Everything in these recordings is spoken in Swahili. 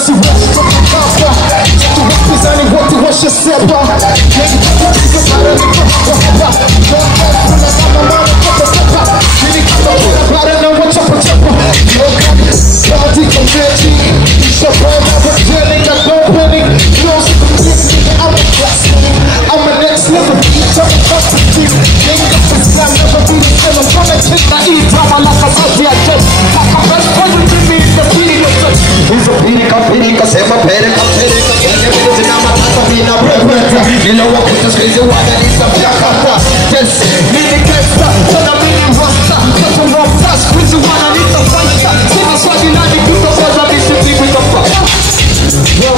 se rush from the top. Tu representa o outro, você sepa. Quem fica para mim, I'm a next level bitch, I'm a custody. Ain't got this guy, never be the same. I'm gonna take my e-drama like a buddy, I just like a best friend to me in the video. He's a pirica, sema perica. Can't get it now, my tata be na preventa. You know what, this crazy one, I need some yakata. Yes, mini gangsta, turn a mini rasta. Cause I'm rough fast, crazy one, I need some fighter. See this one, you know, you do the buzz, I need to be with the fire. Yeah.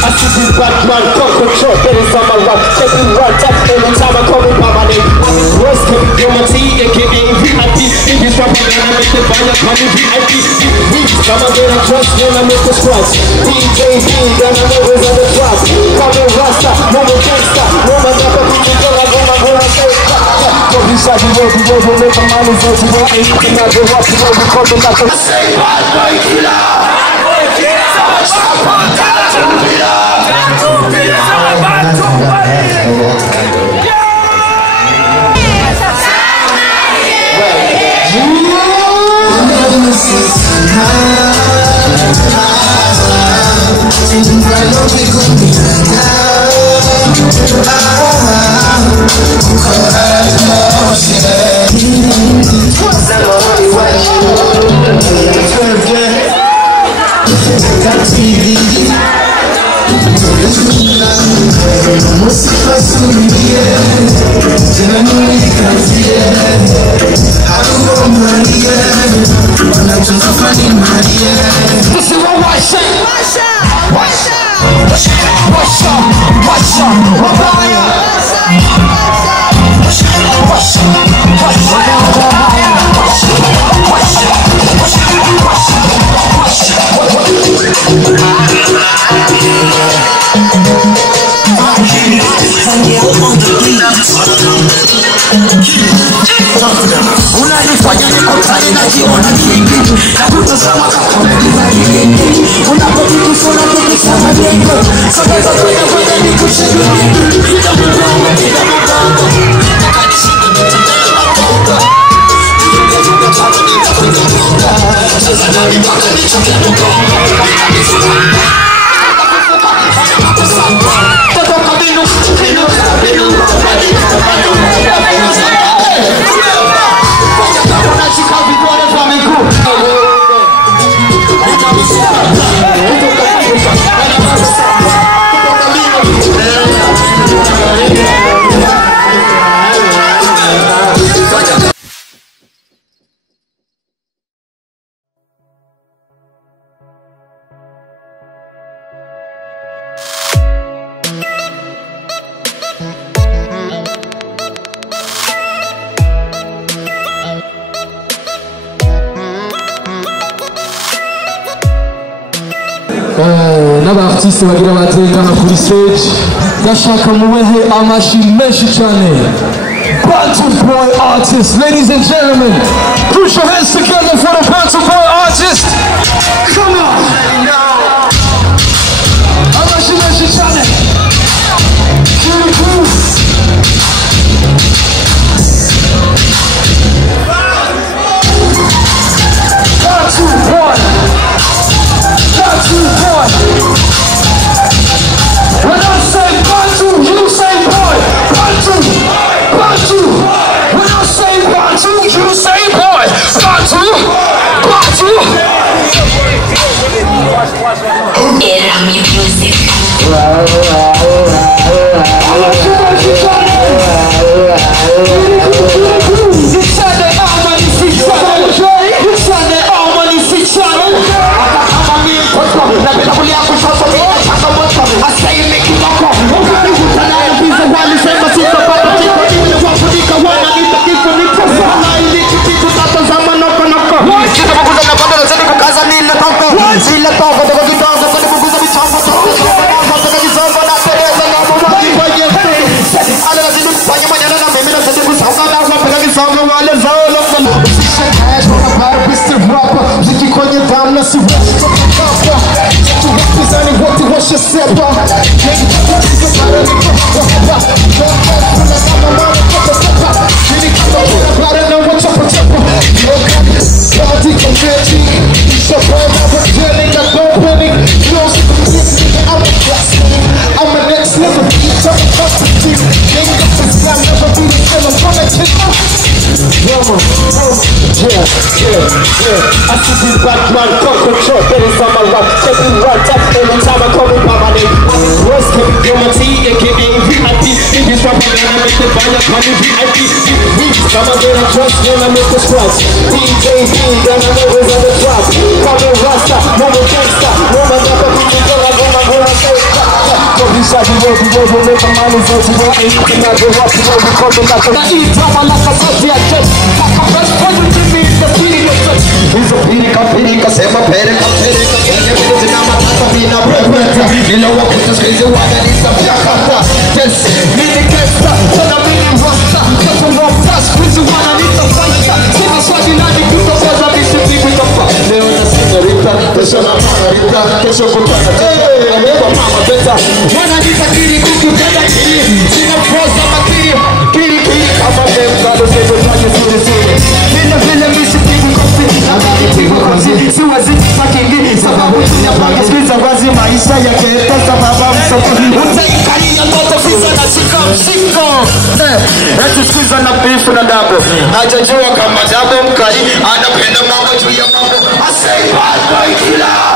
I see this bad man, coco truck, that is on my rock. Checking right up every time I call me by my name. I'm in West Coast, Yomati, aka VIP. If you stop me, then I make the fire, call me VIP. Come on, get a trust, then I make the scratch. DJ B, then I know it's on the drop. Call me Rasta, no more gangsta. No more never be the girl, I'm gonna say. Don't be shy, you will make a man is over. You ain't looking at the rock, you will be coming like a say bad boy killer. Unanifanya nikutane na kiona kingi na kutazama kama unapokikusona tukisema jengo sogeza tuya kwenda nikushindwe kita mgongo nakanishika nitembea makonga nikugevuga tatu nitakwenda konga sasa nami mpaka nichoke mgongo totoka binu n'abartiste bagira batekana kuri stage ndashaka mubehe amashi menshi cyane. Bantu Boy artist, ladies and gentlemen, put your hands together for the Bantu Boy artist. Come on, amashi menshi cyane. Bantu Boy. When I say Bantu, you say boy. Bantu, Bantu. When I say Bantu, you say boy. Bantu, Bantu. Era music. Music you down, let's see what you come from. Tu representing what you want yourself. I'm a next level. I see this bad man come control. There is on my rock. Check me right up every time I call me by my name. I'm the worst, can be doing my tea, aka VIP. In this rap, I'm gonna make the fire, call me VIP. I'ma get a trust when I make the scratch. DJ B, then I'm always on the drop. Call me Rasta, no more gangsta. No more never be the girl, I'm gonna say so we shall be working, we'll make a man is over. I ain't looking at the watch, we'll be coming like a eat drama like a Sophia Jet. Like a best friend with me, the feeling of such. He's a pirica, sema perica. You know what put this crazy one and it's a fiacata. Yes, mini gangsta, turn a mini rasta. Just a more fast, crazy one and it's a fighter. See this one, you know the good of us, I'll be simply with the fuck. Leona señorita, there's a margarita, there's a botana. Hey, I never mama better. When I need a kitty, you better kitty. See the pros of a kitty. Kitty, I'm a damn god of the one you see the city. In the villain, we should be the coffee. I'm a people comes in. So was it fucking it? Sababu, your pockets, please, I was in my Isaiah. Squeeze na beef na dabo. Hajajua kama dabo mkali anapenda mambo juu ya mambo. I say bad boy killer.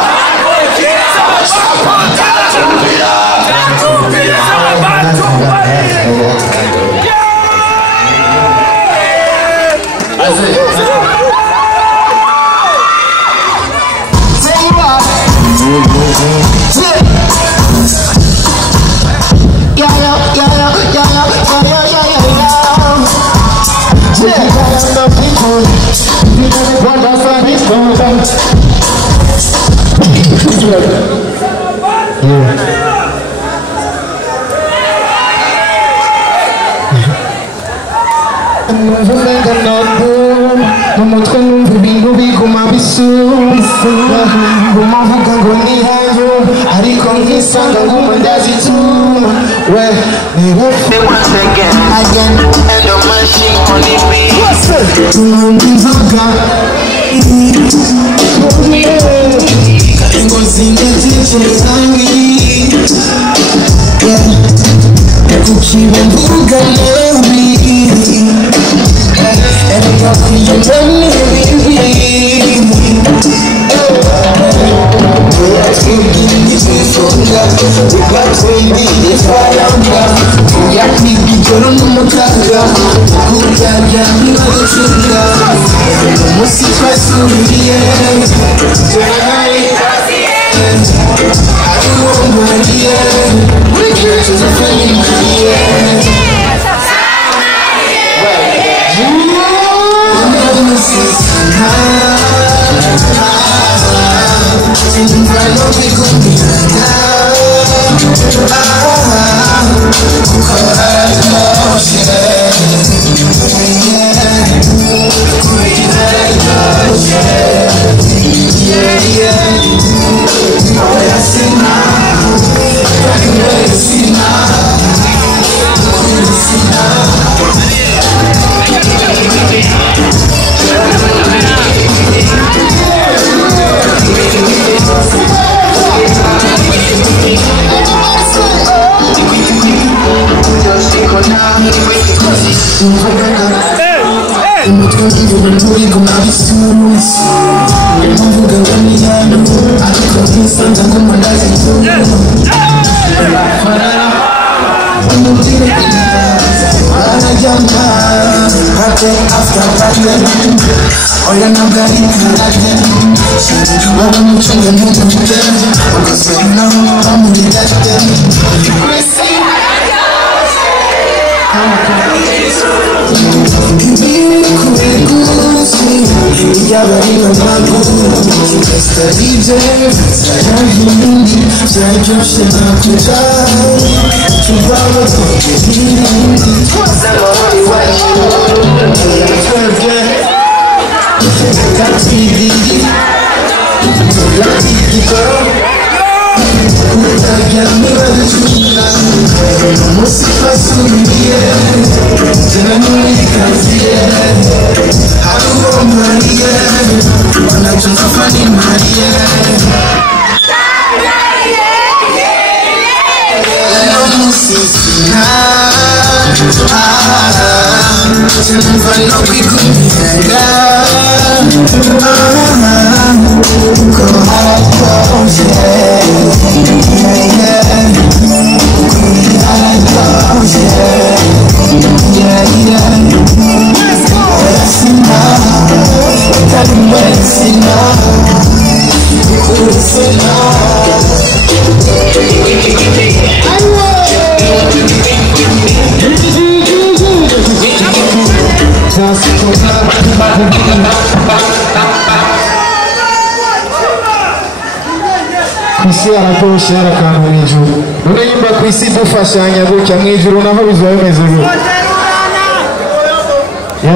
Kwisi aratoshe arakanga mwijuru urayimba kwisi dufashanya gutya mwijuru naho bizaba bimeze gutya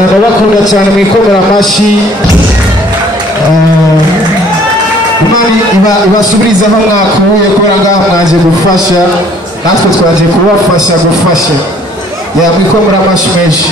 ndabakunda cyane mwikomera amashi Imana ibasubirize aho mwakuye kubera ngaho mwaje gufasha natwe twaje kubafasha gufasha mwikomera amashi menshi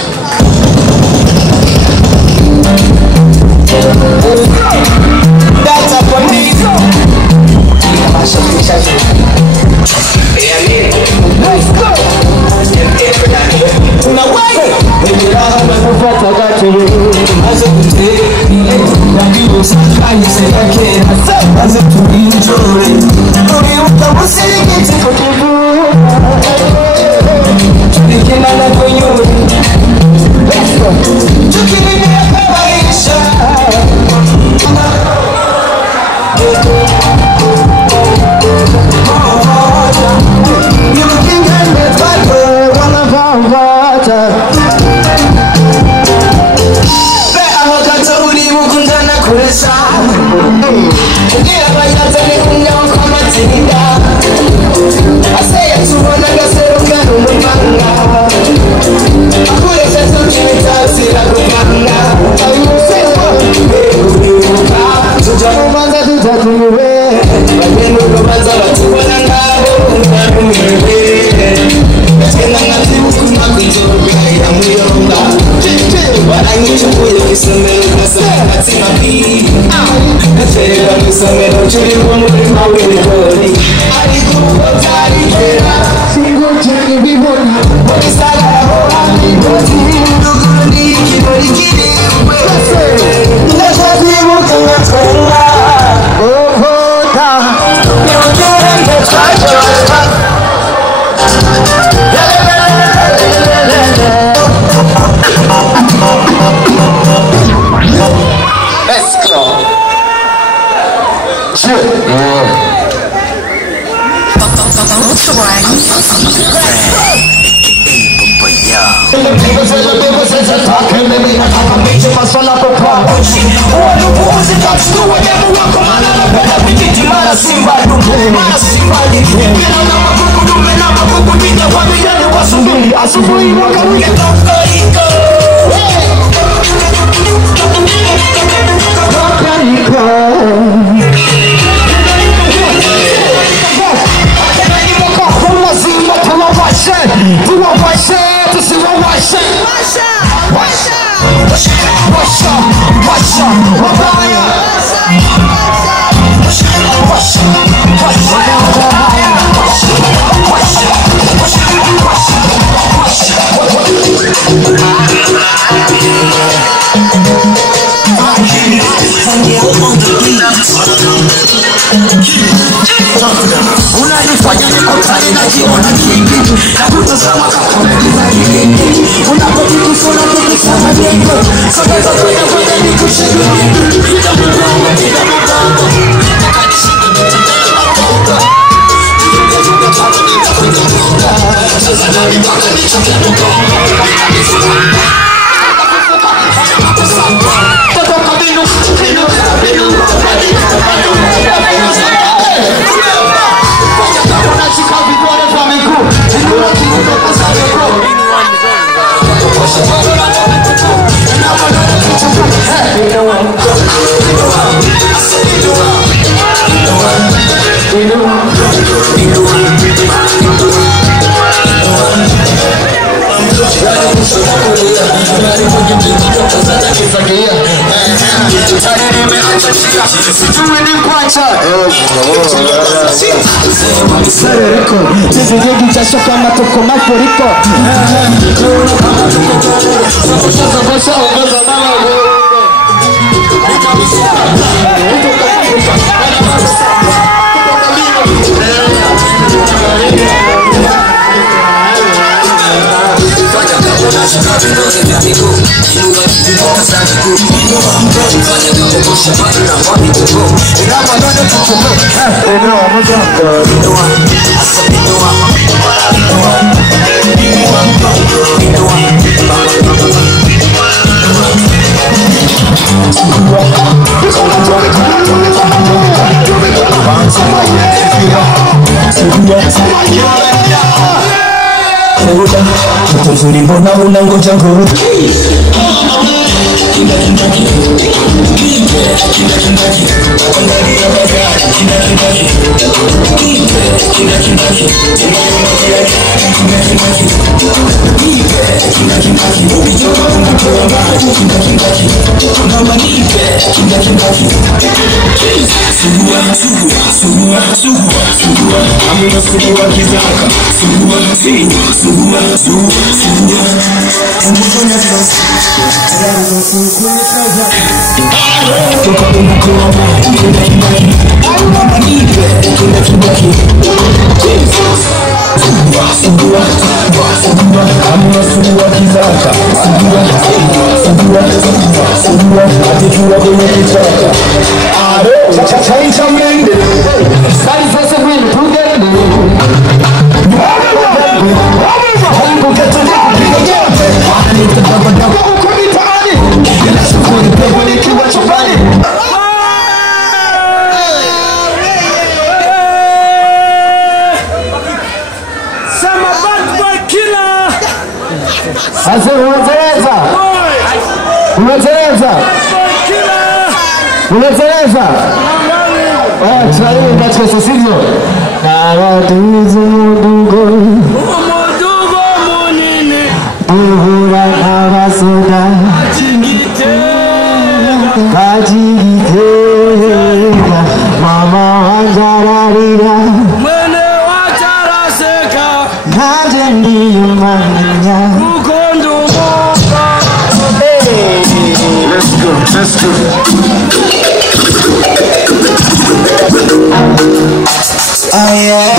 Unanifanya nikutane na kiona kingi na kutazama kakuna giza kingi unapotikusona tukisama jengo sogeza kwenda kwenda nikushiriki kita mgongo kita mgongo nakanishinda nitembele makonga nijunga tatu nitakwenda mgonga sasa nani mpaka nichoke mgongo nitamifuka Hey, Tanzania. Sijui ni kwacha. Sareko, tizidi jasho kama tuko mafuriko. Sasa ongoza mama wewe. Mzuri mbona unangoja nguru Unatereza Traini katika sisivyo na watuzi mudugo munini Uhura na wasuda Kajigitega Mama wanjararira Mwene wajaraseka Nanje ndiyo manya Ukondo moka Hey, let's go. Oh yeah,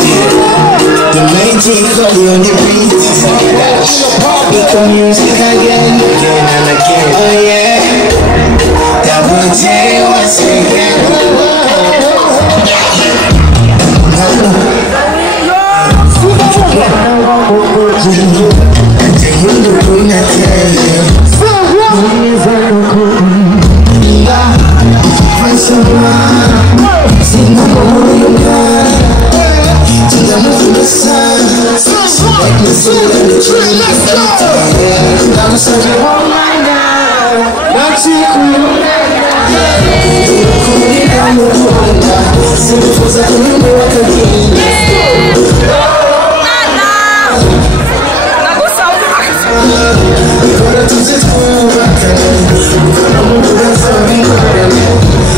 the main thing got you on the beat. Make the music again and again. Oh yeah, Double J once again.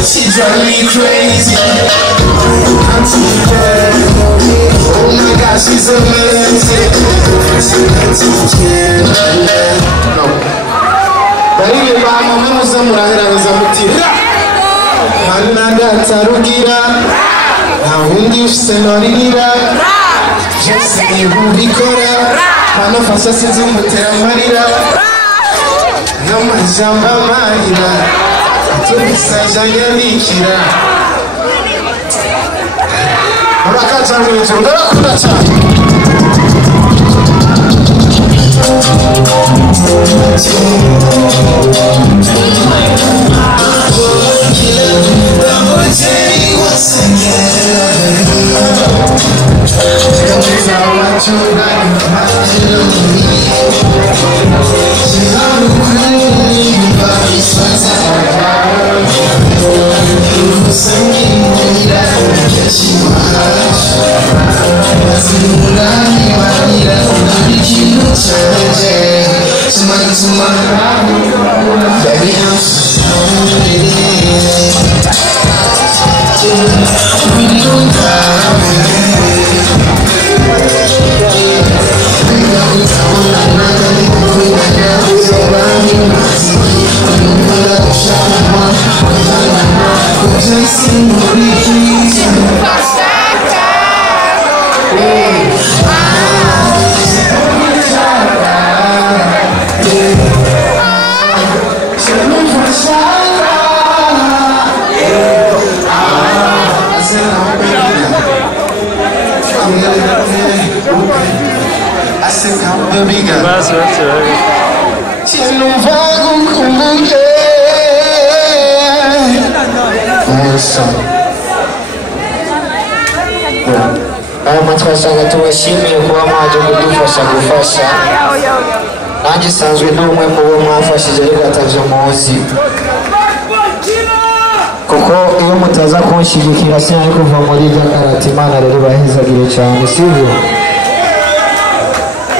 She drive me crazy. I'm too bad. Oh my God, she's amazing. Barili mama muza muraheraza mutira Hanada tarugira Nawundi usenarira Jesse ibubikora Hano fasha sinzi umutera marira Namajamba marira Tubisaja yanikira Urakaca mw'ijuru ndarakunda cyane Baby, I'm twasanga tubashimiye kuba mwaje kudufasha nanjye sanzwe ndi umwe mu bo mwafashije ariko atavyo muzi kuko iyo mutaza kunshigikira sinari kuva muri irya karate Imana rero bahezagire cyane sivyo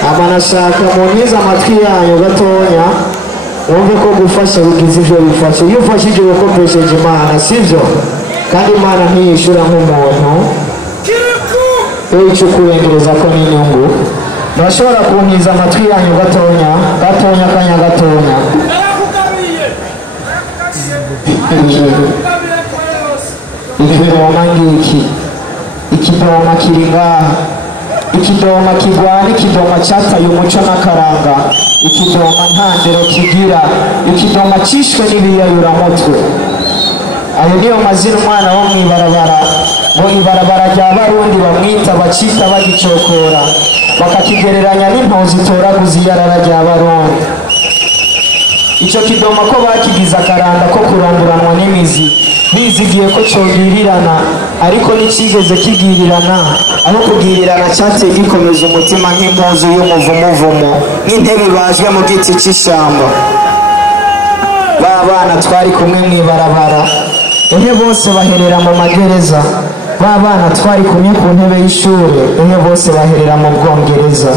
amanashaka munyiza amatwi yanyu gatonya wumve ko gufasha bigize ivyo bifasha iyo ufashije ukopesheje Imana sivyo kandi Imana ntiyishura nk'umuntu icyo kurengereza ko n'inyungu bashobora kuntiza amatwi yanyu gatonya kanya gatonya ikidoma ngiki ikidoma kiri ngaha ikidoma kigwana ikidoma cyataye umuco n'akaranga ikidoma ntandero kigira ikidoma cishwe n'ibiyayuramutwe ayo niyo mazina umwana wo mw'ibarabara ngo ibarabara rya Barundi bamwita bacita bagicokora bakakigereranya n'impunzi zitoraguza iyarara rya Barundi icyo kidoma ko bakigize akaranda ko kuranduranwa n'imizi bizigiye ko cogirirana ariko n'ikigeze kigirirana aho kugirirana cyateye gikomeza umutima nk'impuzu y'umuvumuvumo nk'intebe bajwe mu giti cy'ishyamba ba bana twari kumwe mw'ibarabara ehe bose baherera mu magereza ba bana twari kumwe ku ntebe y'ishuri ehe bose baherera mu Bwongereza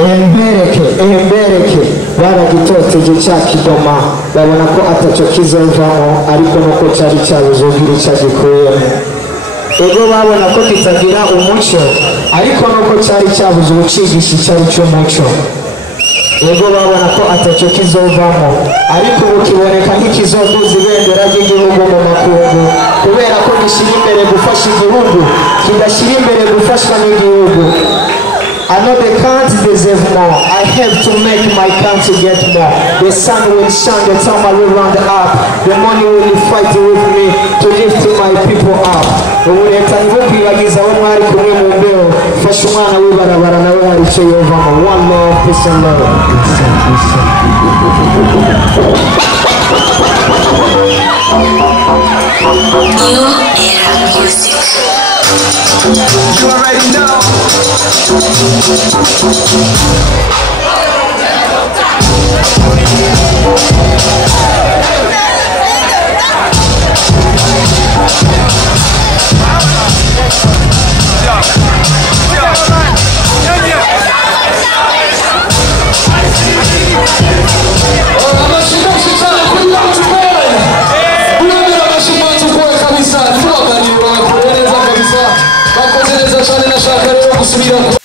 mbereke baragitoteje cya kidoma babona ko ataco kizovamo ariko nuko cari cyabuze ubwira ico gikuyemo ego babona ko kitagira umuco ariko nuko cari cyabuze ubucigisha icari c'umuco ego babona ko ataco kizovamo ariko ubu kiboneka nk'ikizoduza ibendera ry'igihugu mu makungu kubera ko gishyira imbere gufasha igihugu kidashyira imbere gufashwa n'igihugu. I know the country deserve more. I have to make my country get more. The sun will shine, the time I will round up. The money will fight with me to lift my people up. Leta ntibukwiragiza abo mwari kumwe mu mbeho fasha umwana w'ibarabara nawe hari icyo yovamo. One love, peace and love. New Era Music. You already know. Subir